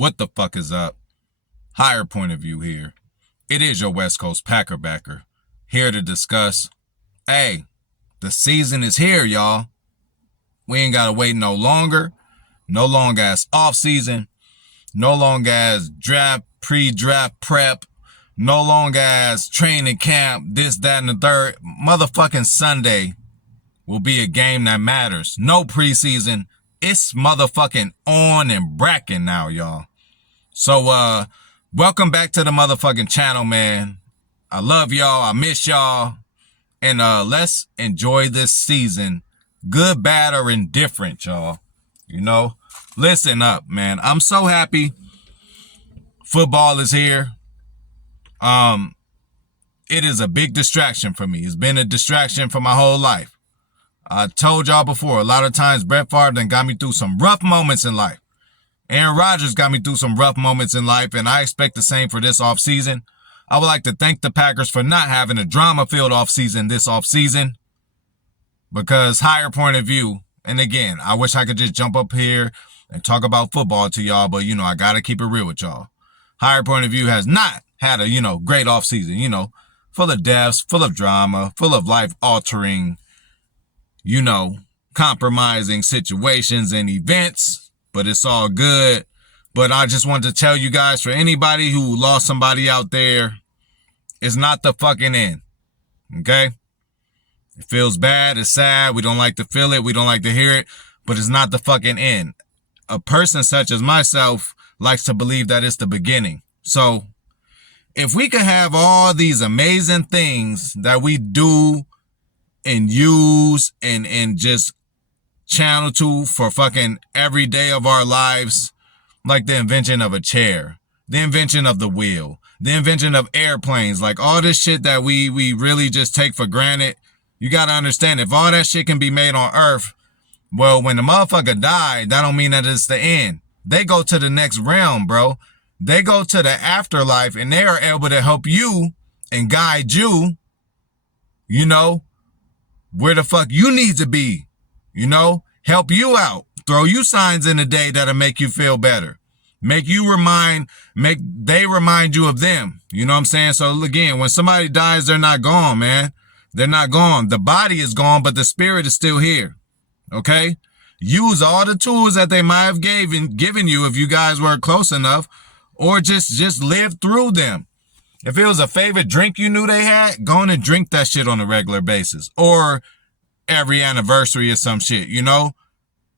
What the fuck is up? Higher point of view here. It is your West Coast Packer backer. Here to discuss. Hey, the season is here, y'all. We ain't gotta wait no longer. No long as off season. No long as draft, pre-draft prep. No long as training camp, this, that, and the third. Motherfucking Sunday will be a game that matters. No preseason. It's motherfucking on and bracking now, y'all. So, welcome back to the motherfucking channel, man. I love y'all. I miss y'all. And, let's enjoy this season. Good, bad, or indifferent, y'all. You know, listen up, man. I'm so happy football is here. It is a big distraction for me. It's been a distraction for my whole life. I told y'all before, a lot of times Brett Favre done got me through some rough moments in life. Aaron Rodgers got me through some rough moments in life, and I expect the same for this offseason. I would like to thank the Packers for not having a drama-filled offseason this offseason, because higher point of view, and again, I wish I could just jump up here and talk about football to y'all, but, you know, I got to keep it real with y'all. Higher point of view has not had a, you know, great offseason, you know, full of deaths, full of drama, full of life-altering, you know, compromising situations and events, but it's all good. But I just wanted to tell you guys, for anybody who lost somebody out there, it's not the fucking end, okay? It feels bad, it's sad, we don't like to feel it, we don't like to hear it, but it's not the fucking end. A person such as myself likes to believe that it's the beginning. So, if we could have all these amazing things that we do and use and just channel to for fucking every day of our lives, like the invention of a chair, the invention of the wheel, the invention of airplanes, like all this shit that we really just take for granted, you gotta understand, if all that shit can be made on Earth, well, when the motherfucker died, that don't mean that it's the end. They go to the next realm, bro. They go to the afterlife, and they are able to help you and guide you, you know, where the fuck you need to be, you know, help you out, throw you signs in the day that'll make you feel better, make they remind you of them, you know what I'm saying? So again, when somebody dies, they're not gone, man. They're not gone. The body is gone, but the spirit is still here, okay? Use all the tools that they might have given you if you guys were close enough, or just live through them. If it was a favorite drink you knew they had, go on and drink that shit on a regular basis. Or every anniversary or some shit, you know?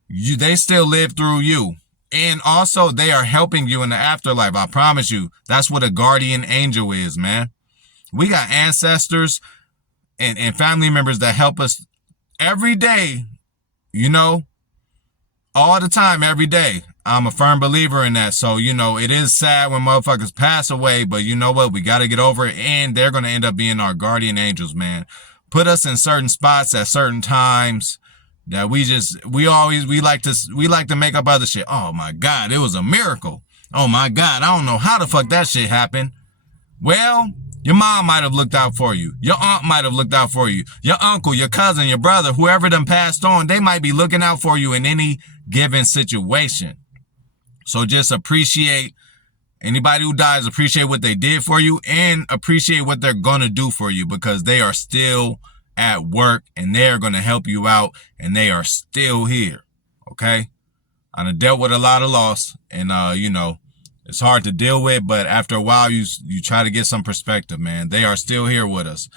They still live through you. And also, they are helping you in the afterlife. I promise you. That's what a guardian angel is, man. We got ancestors and family members that help us every day, you know? All the time, every day. I'm a firm believer in that. So, you know, it is sad when motherfuckers pass away, but you know what? We got to get over it, and they're going to end up being our guardian angels, man. Put us in certain spots at certain times that we like to make up other shit. Oh my God, it was a miracle. Oh my God, I don't know how the fuck that shit happened. Well, your mom might have looked out for you. Your aunt might have looked out for you. Your uncle, your cousin, your brother, whoever done passed on, they might be looking out for you in any given situation. So just appreciate anybody who dies, appreciate what they did for you, and appreciate what they're going to do for you, because they are still at work and they're going to help you out, and they are still here. Okay. I done dealt with a lot of loss, and, you know, it's hard to deal with, but after a while, you try to get some perspective, man. They are still here with us.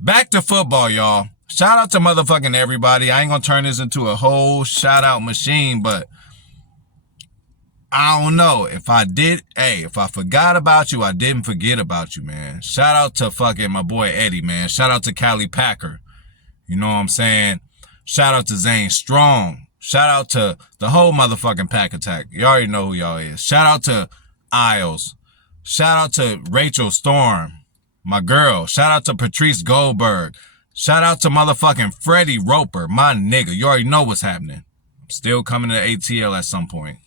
Back to football, y'all. Shout out to motherfucking everybody. I ain't gonna turn this into a whole shout out machine, but I don't know. If I forgot about you, I didn't forget about you, man. Shout out to fucking my boy Eddie, man. Shout out to Cali Packer. You know what I'm saying? Shout out to Zane Strong. Shout out to the whole motherfucking Pack Attack. You already know who y'all is. Shout out to Isles. Shout out to Rachel Storm, my girl. Shout out to Patrice Goldberg. Shout out to motherfucking Freddie Roper, my nigga. You already know what's happening. I'm still coming to ATL at some point.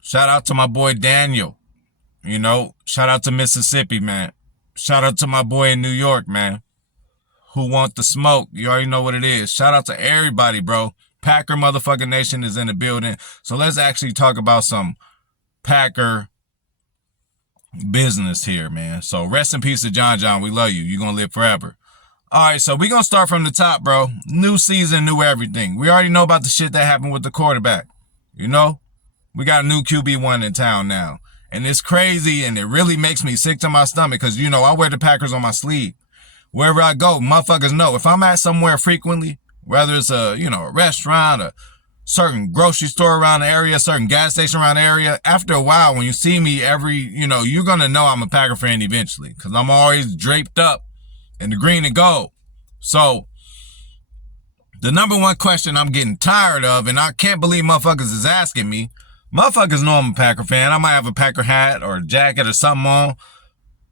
Shout out to my boy Daniel. You know, shout out to Mississippi, man. Shout out to my boy in New York, man. Who want the smoke? You already know what it is. Shout out to everybody, bro. Packer motherfucking nation is in the building. So let's actually talk about some Packer business here, man. So rest in peace to John John. We love you. You're going to live forever. All right, so we're going to start from the top, bro. New season, new everything. We already know about the shit that happened with the quarterback. You know? We got a new QB1 in town now. And it's crazy, and it really makes me sick to my stomach because, you know, I wear the Packers on my sleeve. Wherever I go, motherfuckers know. If I'm at somewhere frequently, whether it's a restaurant, a certain grocery store around the area, a certain gas station around the area, after a while, when you see me you're going to know I'm a Packer fan eventually because I'm always draped up in the green and gold. So the number one question I'm getting tired of, and I can't believe motherfuckers is asking me, motherfuckers know I'm a Packer fan. I might have a Packer hat or a jacket or something on.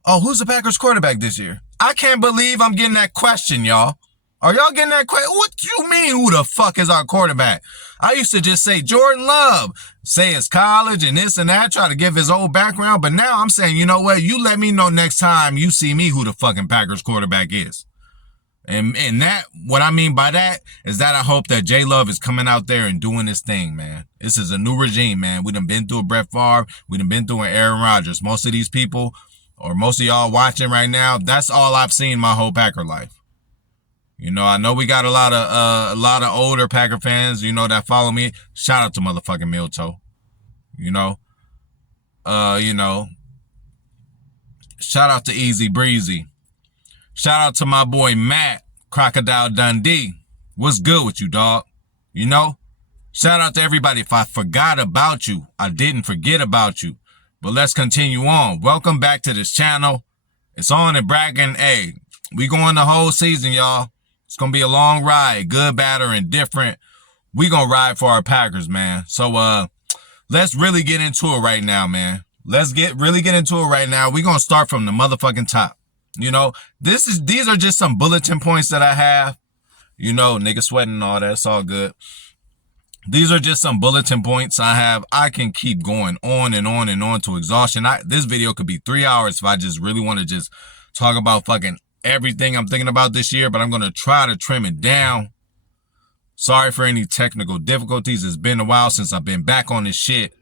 Oh, who's the Packers quarterback this year? I can't believe I'm getting that question, y'all. Are y'all getting that question? What you mean, who the fuck is our quarterback? I used to just say Jordan Love, say his college and this and that, try to give his old background. But now I'm saying, you know what? You let me know next time you see me who the fucking Packers quarterback is. And that, what I mean by that is that I hope that J Love is coming out there and doing his thing, man. This is a new regime, man. We done been through a Brett Favre. We done been through an Aaron Rodgers. Most of these people, or most of y'all watching right now, that's all I've seen my whole Packer life. You know, I know we got a lot of older Packer fans, that follow me. Shout out to motherfucking Milto. Shout out to Easy Breezy. Shout out to my boy Matt, Crocodile Dundee. What's good with you, dog? Shout out to everybody. If I forgot about you, I didn't forget about you. But let's continue on. Welcome back to this channel. It's on and bragging. Hey, we going the whole season, y'all. It's going to be a long ride. Good, bad, or indifferent. We going to ride for our Packers, man. So, let's really get into it right now, man. Let's really get into it right now. We're going to start from the motherfucking top. These are just some bulletin points that I have. Nigga sweating and all that. It's all good. These are just some bulletin points I have. I can keep going on and on and on to exhaustion. This video could be 3 hours if I just really want to just talk about fucking everything I'm thinking about this year, but I'm going to try to trim it down. Sorry for any technical difficulties. It's been a while since I've been back on this shit.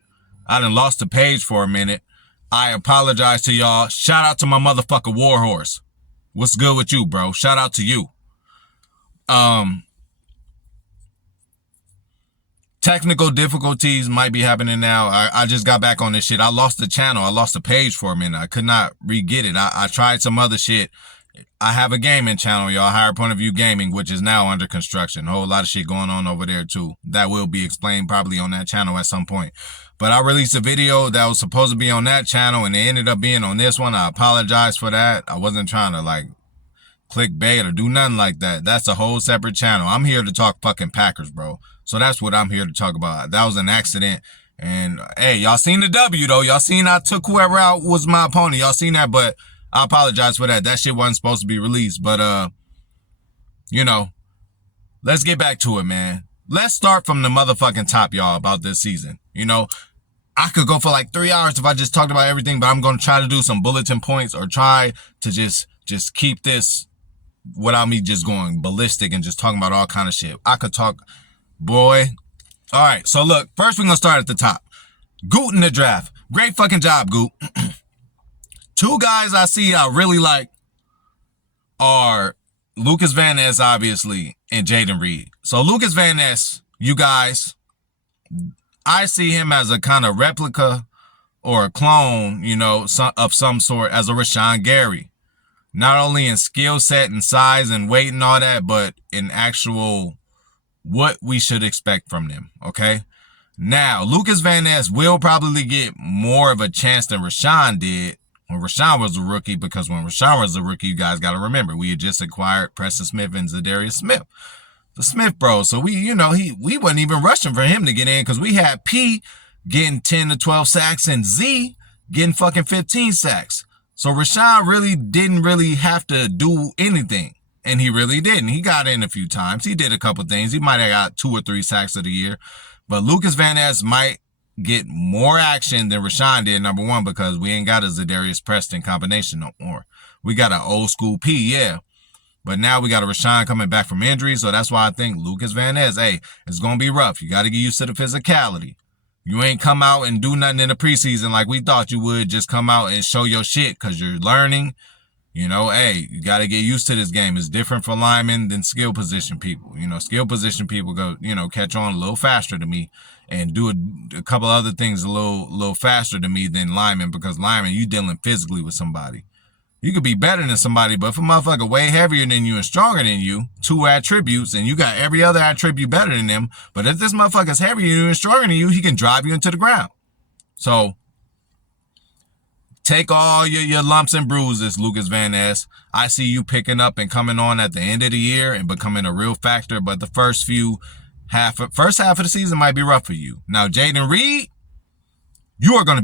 I done lost the page for a minute. I apologize to y'all. Shout out to my motherfucker Warhorse. What's good with you, bro? Shout out to you. Technical difficulties might be happening now. I just got back on this shit. I lost the channel. I lost the page for a minute. I could not re-get it. I tried some other shit. I have a gaming channel, y'all. Higher Point of View Gaming, which is now under construction. A whole lot of shit going on over there, too. That will be explained probably on that channel at some point. But I released a video that was supposed to be on that channel, and it ended up being on this one. I apologize for that. I wasn't trying to, clickbait or do nothing like that. That's a whole separate channel. I'm here to talk fucking Packers, bro. So that's what I'm here to talk about. That was an accident. And, hey, y'all seen the W, though. Y'all seen I took whoever out was my opponent. Y'all seen that, but I apologize for that. That shit wasn't supposed to be released. But, let's get back to it, man. Let's start from the motherfucking top, y'all, about this season. I could go for 3 hours if I just talked about everything, but I'm going to try to do some bulletin points or try to just keep this without me just going ballistic and just talking about all kind of shit. I could talk, boy. All right, so look, first we're going to start at the top. Goot in the draft. Great fucking job, Goot. Two guys I see I really like are Lucas Van Ness, obviously, and Jaden Reed. So Lucas Van Ness, you guys, I see him as a kind of replica or a clone, of some sort as a Rashawn Gary. Not only in skill set and size and weight and all that, but in actual what we should expect from them, okay? Now, Lucas Van Ness will probably get more of a chance than Rashawn did when Rashawn was a rookie, because when Rashawn was a rookie, you guys got to remember, we had just acquired Preston Smith and Zadarius Smith. The Smith bros. So we wasn't even rushing for him to get in because we had P getting 10 to 12 sacks and Z getting fucking 15 sacks. So Rashawn really didn't have to do anything. And he really didn't. He got in a few times. He did a couple things. He might have got 2 or 3 sacks of the year. But Lucas Van Ness might get more action than Rashawn did, number one, because we ain't got a Zadarius Preston combination no more. We got an old school P, yeah. But now we got a Rashawn coming back from injury, so that's why I think Lucas Van Ness, hey, it's going to be rough. You got to get used to the physicality. You ain't come out and do nothing in the preseason like we thought you would. Just come out and show your shit because you're learning. You know, hey, you got to get used to this game. It's different for linemen than skill position people. You know, skill position people go, you know, catch on a little faster to me and do a couple other things a little faster to me than linemen, because linemen, you dealing physically with somebody. You could be better than somebody, but if a motherfucker way heavier than you and stronger than you, 2 attributes, and you got every other attribute better than them, but if this motherfucker's heavier than you and stronger than you, he can drive you into the ground. So take all your lumps and bruises, Lucas Van Ness. I see you picking up and coming on at the end of the year and becoming a real factor, but the first half of the season might be rough for you. Now, Jayden Reed, you're going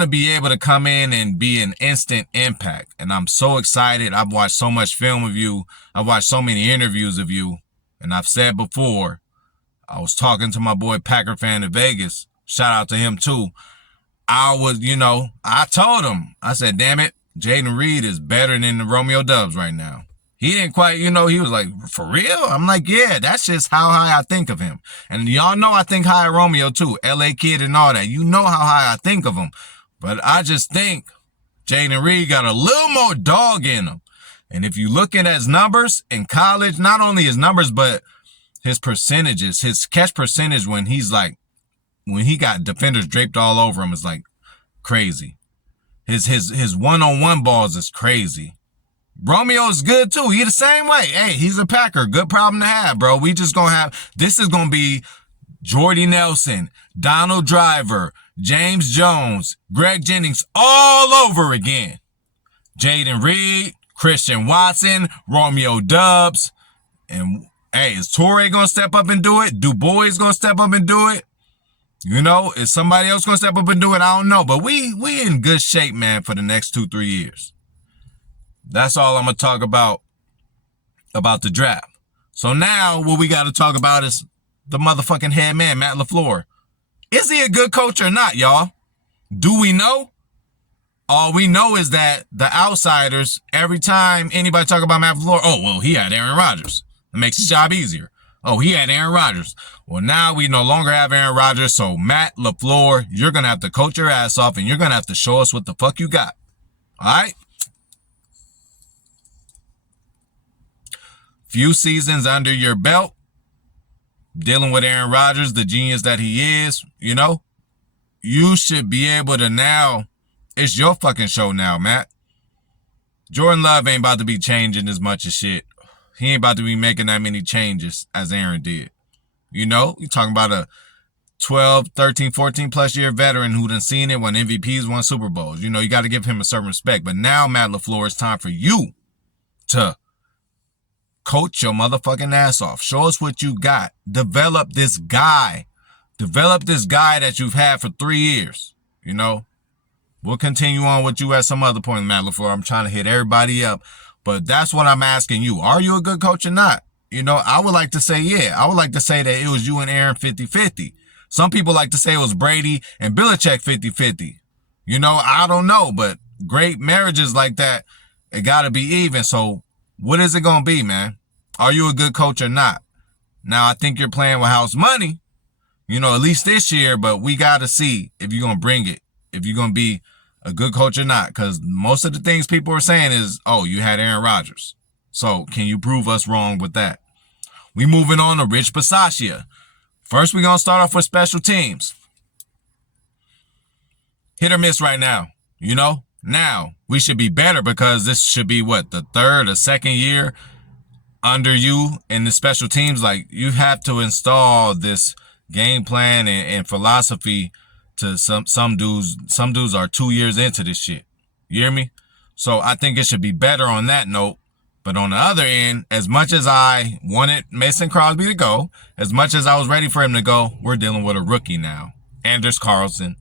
to be able to come in and be an instant impact. And I'm so excited. I've watched so much film of you. I've watched so many interviews of you. And I've said before, I was talking to my boy Packer fan in Vegas. Shout out to him too. I told him, I said, damn it, Jayden Reed is better than the Romeo Dubs right now. He didn't quite, he was like, for real? I'm like, yeah, that's just how high I think of him. And y'all know I think high of Romeo too, LA kid and all that. You know how high I think of him. But I just think Jayden Reed got a little more dog in him. And if you look at his numbers in college, not only his numbers, but his percentages, his catch percentage when he got defenders draped all over him is like crazy. His one-on-one balls is crazy. Romeo's good too. He the same way. Hey, he's a Packer. Good problem to have, bro. We just this is going to be Jordy Nelson, Donald Driver, James Jones, Greg Jennings all over again. Jayden Reed, Christian Watson, Romeo Dubs. And hey, is Torrey going to step up and do it? Dubois going to step up and do it? Is somebody else going to step up and do it? I don't know. But we in good shape, man, for the next 2-3 years. That's all I'm going to talk about the draft. So now what we got to talk about is the motherfucking head man, Matt LaFleur. Is he a good coach or not, y'all? Do we know? All we know is that the outsiders, every time anybody talk about Matt LaFleur, oh, well, he had Aaron Rodgers. It makes his job easier. Oh, he had Aaron Rodgers. Well, now we no longer have Aaron Rodgers, so Matt LaFleur, you're going to have to coach your ass off, and you're going to have to show us what the fuck you got. All right? Few seasons under your belt, dealing with Aaron Rodgers, the genius that he is, you should be able to now, it's your fucking show now, Matt. Jordan Love ain't about to be changing as much as shit. He ain't about to be making that many changes as Aaron did. You're talking about a 12, 13, 14 plus year veteran who done seen it, won MVPs, won Super Bowls. You got to give him a certain respect. But now, Matt LaFleur, it's time for you to coach your motherfucking ass off. Show us what you got. Develop this guy. Develop this guy that you've had for 3 years. We'll continue on with you at some other point, Matt LaFleur. I'm trying to hit everybody up. But that's what I'm asking you. Are you a good coach or not? I would like to say, yeah. I would like to say that it was you and Aaron 50-50. Some people like to say it was Brady and Belichick 50-50. I don't know. But great marriages like that, it got to be even. So what is it going to be, man? Are you a good coach or not? Now, I think you're playing with house money, at least this year. But we got to see if you're going to bring it, if you're going to be a good coach or not, because most of the things people are saying is, oh, you had Aaron Rodgers. So can you prove us wrong with that? We moving on to Rich Bisaccia. First, we're going to start off with special teams. Hit or miss right now, Now, we should be better because this should be, the third or second year under you in the special teams. Like, you have to install this game plan and philosophy to some dudes. Some dudes are 2 years into this shit. You hear me? So I think it should be better on that note. But on the other end, as much as I wanted Mason Crosby to go, as much as I was ready for him to go, we're dealing with a rookie now. Anders Carlson.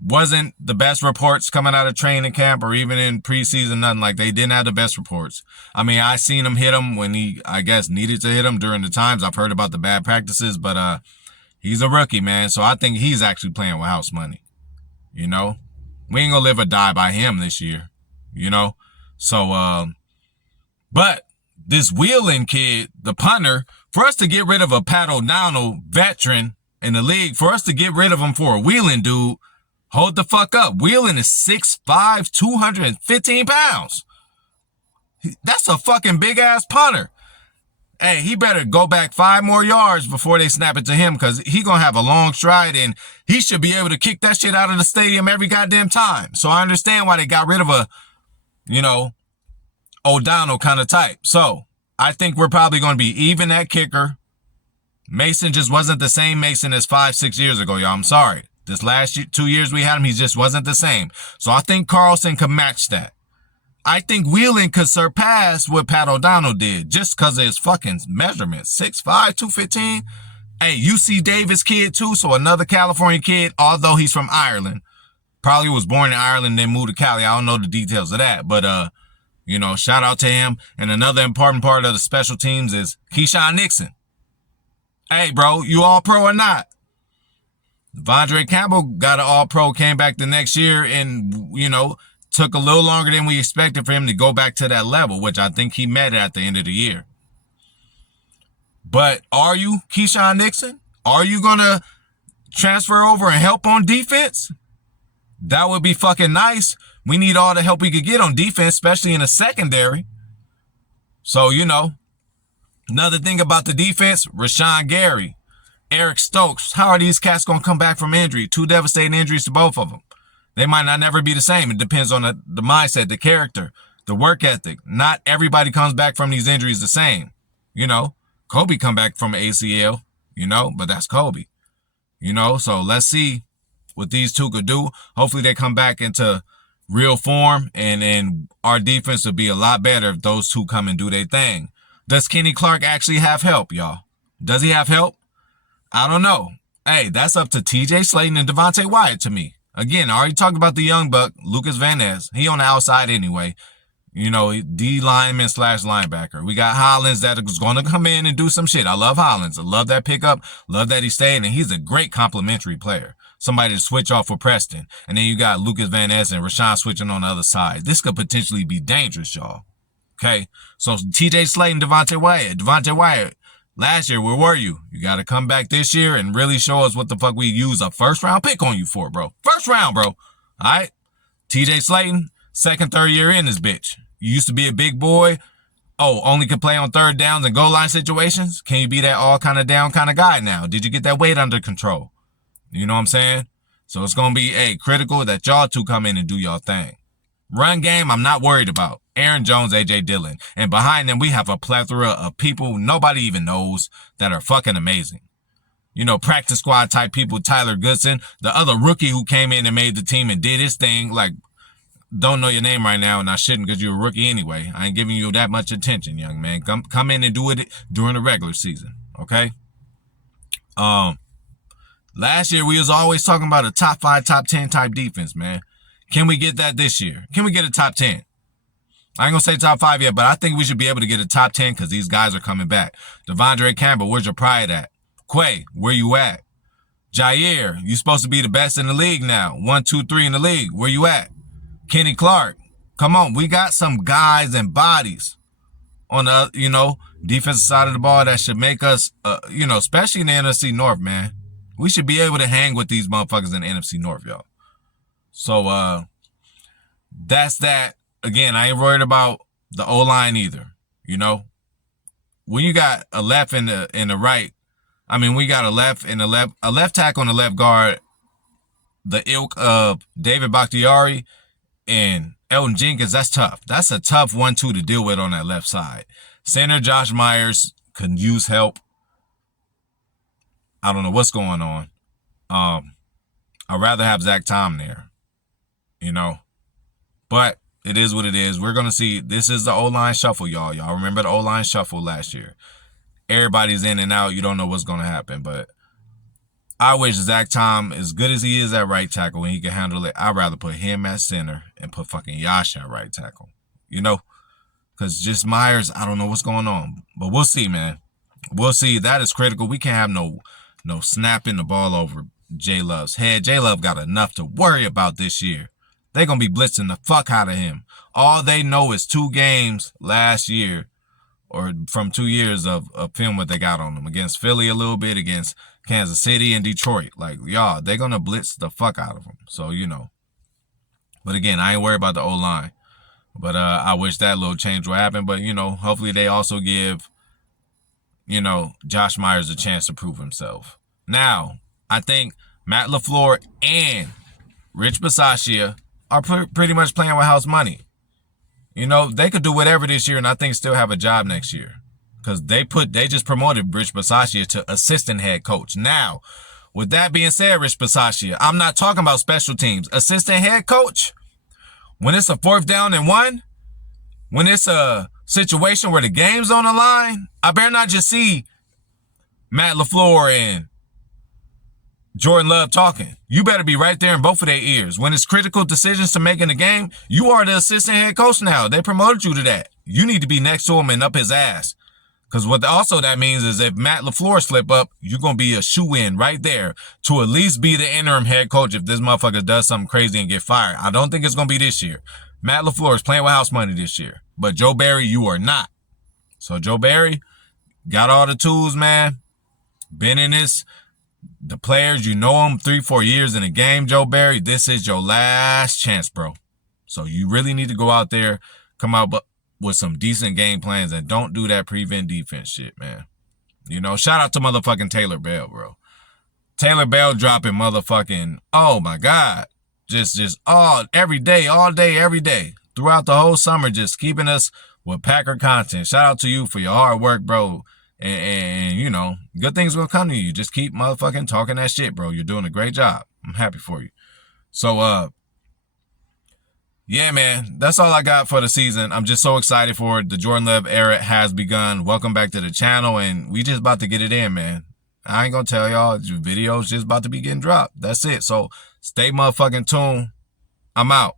Wasn't the best reports coming out of training camp or even in preseason, nothing like they didn't have the best reports. I mean, I seen him hit him when he, I guess, needed to hit him during the times. I've heard about the bad practices, but he's a rookie, man. So I think he's actually playing with house money. We ain't gonna live or die by him this year. So But this Wheeling kid, the punter, for us to get rid of a Pat O'Donnell veteran in the league, for us to get rid of him for a Wheeling dude, hold the fuck up. Wheeling is 6'5", 215 pounds. That's a fucking big ass punter. Hey, he better go back 5 more yards before they snap it to him, because he gonna have a long stride and he should be able to kick that shit out of the stadium every goddamn time. So I understand why they got rid of a, O'Donnell kind of type. So I think we're probably going to be even at kicker. Mason just wasn't the same Mason as 5-6 years ago, y'all. I'm sorry. This last 2 years we had him, he just wasn't the same. So I think Carlson can match that. I think Wheeling could surpass what Pat O'Donnell did just because of his fucking measurements. 6'5", 215. Hey, UC Davis kid too, so another California kid, although he's from Ireland. Probably was born in Ireland, then moved to Cali. I don't know the details of that, but shout out to him. And another important part of the special teams is Keyshawn Nixon. Hey, bro, you all pro or not? Devondre Campbell got an all pro, came back the next year and, took a little longer than we expected for him to go back to that level, which I think he met at the end of the year. But are you Keyshawn Nixon? Are you going to transfer over and help on defense? That would be fucking nice. We need all the help we could get on defense, especially in the secondary. So, another thing about the defense, Rashawn Gary, Eric Stokes. How are these cats going to come back from injury? 2 devastating injuries to both of them. They might not never be the same. It depends on the mindset, the character, the work ethic. Not everybody comes back from these injuries the same. Kobe come back from an ACL, but that's Kobe. So let's see what these two could do. Hopefully they come back into real form, and then our defense will be a lot better if those two come and do their thing. Does Kenny Clark actually have help, y'all? Does he have help? I don't know. Hey, that's up to TJ Slayton and Devontae Wyatt to me. Again, I already talked about the young buck, Lucas Van Ness. He on the outside anyway. D lineman / linebacker. We got Hollins that is going to come in and do some shit. I love Hollins. I love that pickup. Love that he stayed, and he's a great complimentary player. Somebody to switch off for Preston. And then you got Lucas Van Ness and Rashawn switching on the other side. This could potentially be dangerous, y'all. Okay? So TJ Slayton, Devontae Wyatt. Devontae Wyatt, last year, where were you? You got to come back this year and really show us what the fuck we use a first-round pick on you for, bro. First round, bro. All right? TJ Slayton, second, third year in this bitch. You used to be a big boy. Oh, only could play on third downs and goal line situations? Can you be that all kind of down kind of guy now? Did you get that weight under control? You know what I'm saying? So it's going to be, critical that y'all two come in and do y'all thing. Run game, I'm not worried about. Aaron Jones, A.J. Dillon. And behind them, we have a plethora of people nobody even knows that are fucking amazing. Practice squad type people, Tyler Goodson, the other rookie who came in and made the team and did his thing. Like, don't know your name right now, and I shouldn't because you're a rookie anyway. I ain't giving you that much attention, young man. Come in and do it during the regular season, okay? Last year, we was always talking about a top 5, top 10 type defense, man. Can we get that this year? Can we get a top 10? I ain't going to say top 5 yet, but I think we should be able to get a top 10 because these guys are coming back. Devondre Campbell, where's your pride at? Quay, where you at? Jair, you supposed to be the best in the league now. 1, 2, 3 in the league. Where you at? Kenny Clark, come on. We got some guys and bodies on the, defensive side of the ball that should make us, especially in the NFC North, man. We should be able to hang with these motherfuckers in the NFC North, y'all. So, that's that. Again, I ain't worried about the O-line either, When you got a left and the right, we got a left tackle on the left guard, the ilk of David Bakhtiari and Elton Jenkins. That's tough. That's a tough 1-2 to deal with on that left side. Center Josh Myers could use help. I don't know what's going on. I'd rather have Zach Tom there, But it is what it is. We're going to see. This is the O-line shuffle, y'all. Y'all remember the O-line shuffle last year. Everybody's in and out. You don't know what's going to happen. But I wish Zach Tom, as good as he is at right tackle, and he can handle it, I'd rather put him at center and put fucking Yash at right tackle. Because just Myers, I don't know what's going on. But we'll see, man. We'll see. That is critical. We can't have no snapping the ball over J Love's head. J Love got enough to worry about this year. They're going to be blitzing the fuck out of him. All they know is 2 games last year, or from 2 years of film what they got on them. Against Philly a little bit, against Kansas City and Detroit. Like, y'all, they're going to blitz the fuck out of them. So, you know. But again, I ain't worried about the O-line. But I wish that little change would happen. But, you know, hopefully they also give, you know, Josh Myers a chance to prove himself. Now, I think Matt LaFleur and Rich Bisaccia are pretty much playing with house money. You know, they could do whatever this year and I think still have a job next year. Because they just promoted Rich Bisaccia to assistant head coach. Now, with that being said, Rich Bisaccia, I'm not talking about special teams. Assistant head coach, when it's a 4th down and 1, when it's a situation where the game's on the line, I better not just see Matt LaFleur and Jordan Love talking. You better be right there in both of their ears. When it's critical decisions to make in the game, you are the assistant head coach now. They promoted you to that. You need to be next to him and up his ass. Because what also that means is if Matt LaFleur slip up, you're going to be a shoe-in right there to at least be the interim head coach if this motherfucker does something crazy and get fired. I don't think it's going to be this year. Matt LaFleur is playing with house money this year. But Joe Barry, you are not. So Joe Barry, got all the tools, man. Been in this. The players, you know them 3-4 years in a game, Joe Barry. This is your last chance, bro. So you really need to go out there, come out with some decent game plans and don't do that prevent defense shit, man. You know, shout out to motherfucking Taylor Bell, bro. Taylor Bell dropping motherfucking, oh my God. Just all, every day, all day, every day. Throughout the whole summer, just keeping us with Packer content. Shout out to you for your hard work, bro. And you know, good things will come to you. Just keep motherfucking talking that shit, bro. You're doing a great job. I'm happy for you. So, yeah, man, that's all I got for the season. I'm just so excited for it. The Jordan Love era has begun. Welcome back to the channel, and we just about to get it in, man. I ain't gonna tell y'all, videos just about to be getting dropped. That's it. So stay motherfucking tuned. I'm out.